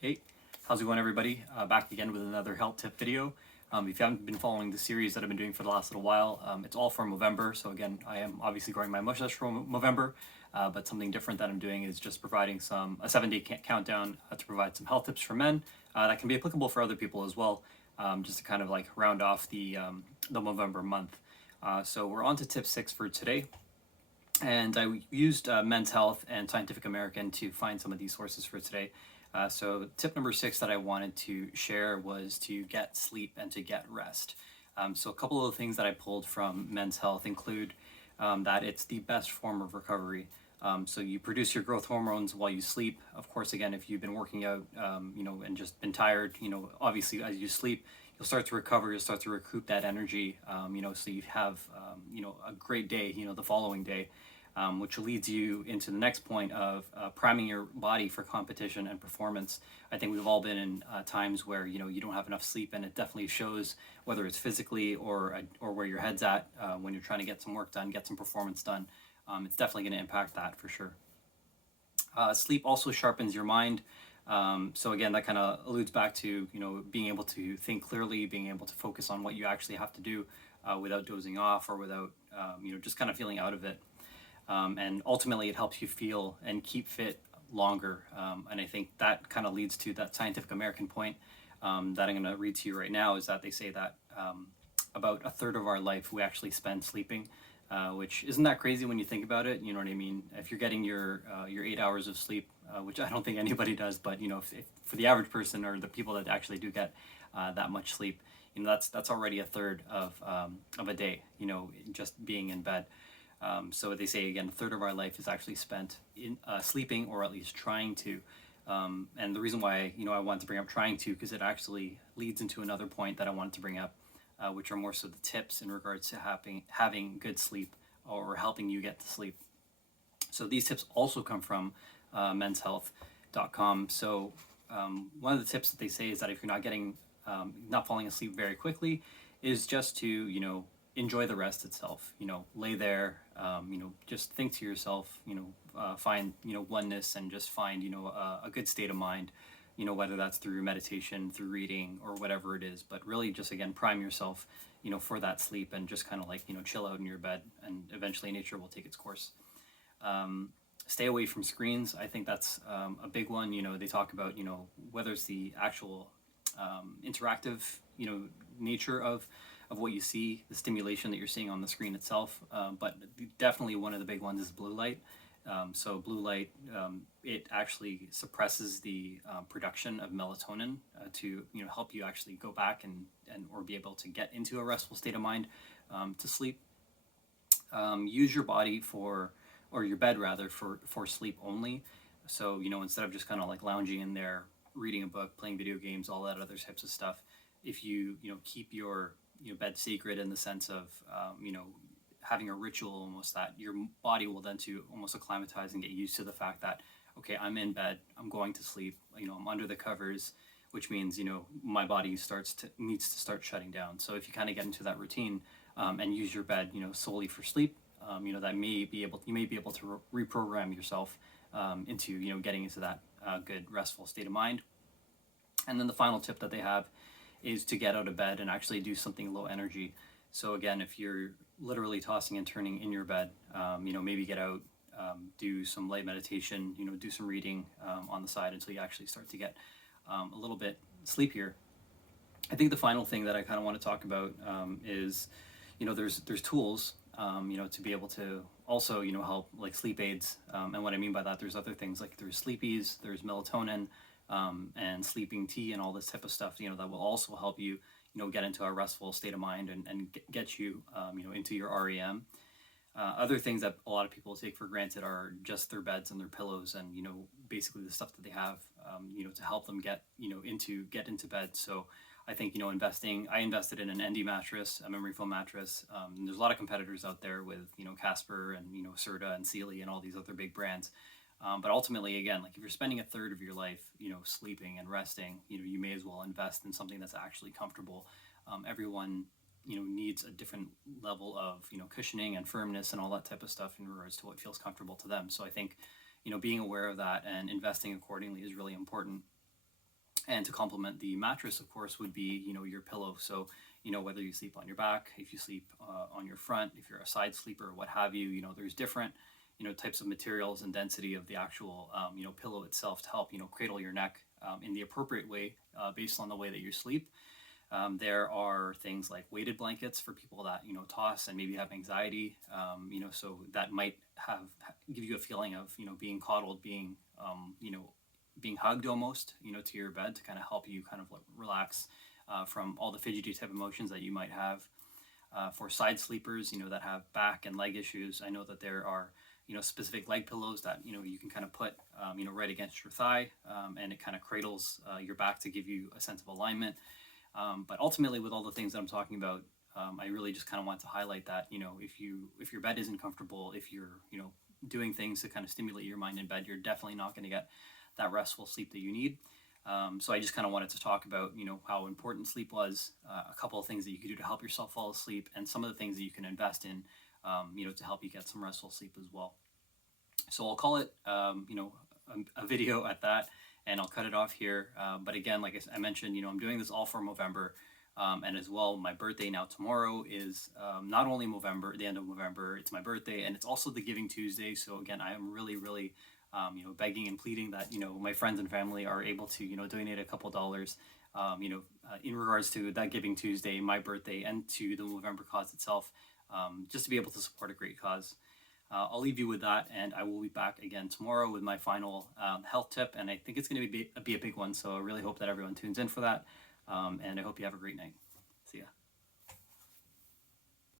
Hey, how's it going, everybody? Back again with another health tip video. If you haven't been following the series that I've been doing for the last little while, it's all for Movember. So again, I am obviously growing my mustache for Movember, but something different that I'm doing is just providing a 7-day countdown to provide some health tips for men that can be applicable for other people as well, just to kind of like round off the Movember month. So we're on to tip 6 for today. And I used Men's Health and Scientific American to find some of these sources for today. So tip number 6 that I wanted to share was to get sleep and to get rest. So a couple of the things that I pulled from Men's Health include that it's the best form of recovery. So you produce your growth hormones while you sleep. Of course, again, if you've been working out, and just been tired, obviously as you sleep, you'll start to recover. You'll start to recoup that energy. So you have, a great day, the following day. Which leads you into the next point of priming your body for competition and performance. I think we've all been in times where you don't have enough sleep, and it definitely shows, whether it's physically or where your head's at when you're trying to get some work done, get some performance done. It's definitely going to impact that for sure. Sleep also sharpens your mind. So again, that kind of alludes back to being able to think clearly, being able to focus on what you actually have to do without dozing off or without just kind of feeling out of it. And ultimately, it helps you feel and keep fit longer. And I think that kind of leads to that Scientific American point that I'm going to read to you right now, is that they say that about a third of our life we actually spend sleeping, which isn't that crazy when you think about it. You know what I mean? If you're getting your 8 hours of sleep, which I don't think anybody does, but if for the average person or the people that actually do get that much sleep, that's already a third of a day. Just being in bed. So they say, again, a third of our life is actually spent in sleeping, or at least trying to. And the reason why I wanted to bring up trying to, because it actually leads into another point that I wanted to bring up, which are more so the tips in regards to having good sleep or helping you get to sleep. So these tips also come from menshealth.com. So one of the tips that they say is that if you're not falling asleep very quickly, is just to enjoy the rest itself. Lay there, just think to yourself, find oneness, and just find a good state of mind, whether that's through meditation, through reading, or whatever it is. But really just, again, prime yourself for that sleep, and just kind of like chill out in your bed, and eventually nature will take its course. Stay away from screens. I think that's a big one. They talk about whether it's the actual interactive nature of what you see, the stimulation that you're seeing on the screen itself. But definitely one of the big ones is blue light. So blue light, it actually suppresses the production of melatonin to help you actually go back and or be able to get into a restful state of mind to sleep. Use your body or your bed rather, for sleep only. So instead of just kind of like lounging in there, reading a book, playing video games, all that other types of stuff, if you keep your bed sacred, in the sense of having a ritual almost, that your body will then to almost acclimatize and get used to the fact that, okay, I'm in bed, I'm going to sleep, I'm under the covers, which means my body needs to start shutting down. So if you kind of get into that routine and use your bed solely for sleep, that you may be able to reprogram yourself into getting into that good restful state of mind. And then the final tip that they have is to get out of bed and actually do something low energy. So again, if you're literally tossing and turning in your bed, maybe get out, do some light meditation, do some reading on the side until you actually start to get a little bit sleepier. I think the final thing that I kind of want to talk about is, there's tools, to be able to also, help, like sleep aids. And what I mean by that, there's other things, like there's sleepies, there's melatonin, and sleeping tea, and all this type of stuff, that will also help you, get into a restful state of mind, and get you, into your REM. Other things that a lot of people take for granted are just their beds and their pillows, and basically the stuff that they have, to help them get into bed. So I think I invested in an Endy mattress, a memory foam mattress. And there's a lot of competitors out there with Casper and Serta and Sealy and all these other big brands. But ultimately, again, like if you're spending a third of your life, sleeping and resting, you may as well invest in something that's actually comfortable. Everyone, needs a different level of, cushioning and firmness and all that type of stuff in regards to what feels comfortable to them. So I think, being aware of that and investing accordingly is really important. And to complement the mattress, of course, would be, your pillow. So, whether you sleep on your back, if you sleep on your front, if you're a side sleeper, what have you, there's different, types of materials and density of the actual, pillow itself to help, cradle your neck in the appropriate way based on the way that you sleep. There are things like weighted blankets for people that, toss and maybe have anxiety, so that might give you a feeling of, being coddled, being hugged almost, to your bed to kind of help you kind of relax from all the fidgety type emotions that you might have. For side sleepers, that have back and leg issues, I know that there are, specific leg pillows that, you can kind of put, right against your thigh, and it kind of cradles your back to give you a sense of alignment. But ultimately, with all the things that I'm talking about, I really just kind of want to highlight that, if your bed isn't comfortable, if you're, doing things to kind of stimulate your mind in bed, you're definitely not going to get that restful sleep that you need. So I just kind of wanted to talk about, how important sleep was, a couple of things that you could do to help yourself fall asleep, and some of the things that you can invest in, to help you get some restful sleep as well. So I'll call it, a video at that, and I'll cut it off here. But again, like I mentioned, I'm doing this all for Movember. And as well, my birthday now tomorrow is not only Movember, the end of November, it's my birthday, and it's also the Giving Tuesday. So again, I am really, really, begging and pleading that, my friends and family are able to, donate a couple dollars, in regards to that Giving Tuesday, my birthday, and to the Movember cause itself, just to be able to support a great cause. I'll leave you with that, and I will be back again tomorrow with my final health tip, and I think it's going to be a big one, so I really hope that everyone tunes in for that, and I hope you have a great night.